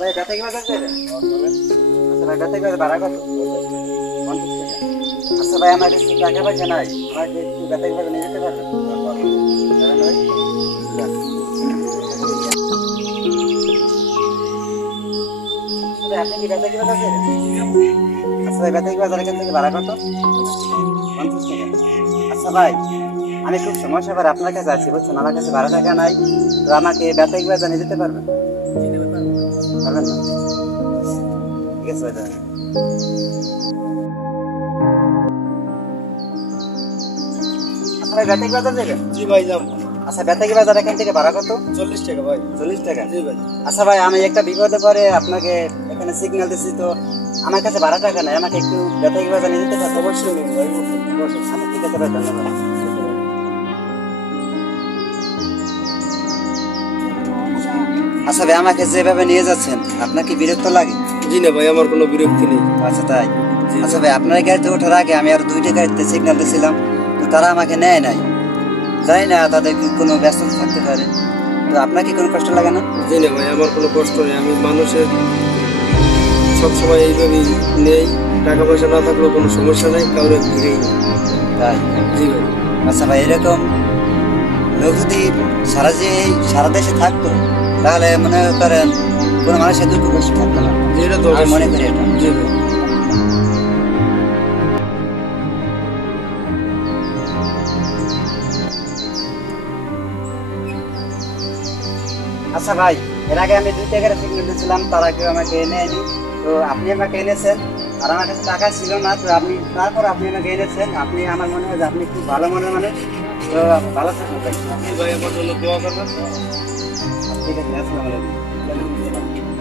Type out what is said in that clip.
ভাই ব্যথা কি বাজার যাবেন? আচ্ছা ভাই ব্যথা কি বাজার ভাড়া কত? 50 টাকা। আচ্ছা ভাই আমার কাছে টাকা পয়সা নাই, আমাকে একটু ব্যথা কি বাজার নিয়ে যেতে পারবেন? যাবেন ভাই? যান। আচ্ছা ভাই, আপনি কি ব্যথা কি বাজার যাবেন? আচ্ছা ভাই ব্যথা কি বাজার এখান থেকে ভাড়া কত? 50 টাকা। আচ্ছা ভাই আমি খুব সমস্যা এবার আপনার কাছে আছি বুঝছেন, আমার কাছে ভাড়া টাকা নাই, তো আমাকে ব্যথা কি বাজার নিয়ে যেতে পারবেন? পারবেন না? ঠিক আছে ভাই। আচ্ছা ভাই বেতাকি বাজার যাবেন? জি ভাই যাব। আচ্ছা বেতাকি বাজার এখান থেকে ভাড়া কত? 40 টাকা ভাই। 40 টাকা। জি ভাই। আচ্ছা ভাই আমি একটা বিপদে পড়ে আপনাকে এখানে সিগন্যাল দিচ্ছি, তো আমার কাছে ভাড়া টাকা নাই, আমাকে একটু বেতাকি বাজার নিয়ে যেতে পারবেন? অবশ্যই নিন ভাই, অবশ্যই। আচ্ছা ঠিক আছে ভাই, ধন্যবাদ। আচ্ছা ভাই আমাকে যেভাবে নিয়ে যাচ্ছেন আপনার কি বিরক্ত লাগে? জি না ভাই, আমার কোনো বিরক্তি নেই। আচ্ছা তাই? আচ্ছা ভাই আপনার গাড়িতে ওঠার আগে আমি আর 2টা গাড়িতে সিগন্যাল দিয়েছিলাম, তো তারা আমাকে নেয় নাই, জানি না তাদের কি কোনো ব্যস্ত থাকতে পারে, তো আপনার কি কোনো কষ্ট লাগে না? জি না ভাই, আমার কোনো কষ্ট নেই। আমি মানুষের সবসময় এইভাবেই নেই, টাকা পয়সা না থাকলেও কোনো সমস্যা নেই, কাউরে ঘিরেই নেই। তাই? জি ভাই। আচ্ছা ভাই এরকম লোক যদি সারা দেশে থাকতো তাহলে মনে করেন কোনো মানুষের দুঃখ কষ্ট থাকতো না, এটা তো আমি মনে করি এটা। জি ভাই। আচ্ছা ভাই এর আগে আমি 2টা গাড়ি সিগন্যাল দিয়েছিলাম, তারা কেউ আমাকে নেয়নি, তো আপনি আমাকে এনেছেন, আর আমার কাছে টাকা ছিল না, তো তারপর আপনি আমাকে এনেছেন, আপনি আমার মনে হয় যে আপনি খুব ভালো মনের মানুষ, তো ভালো থাকবেন ভাই। জি ভাই, আমার জন্য দোয়া করবেন। ঠিক আছে, আসসালামু আলাইকুম।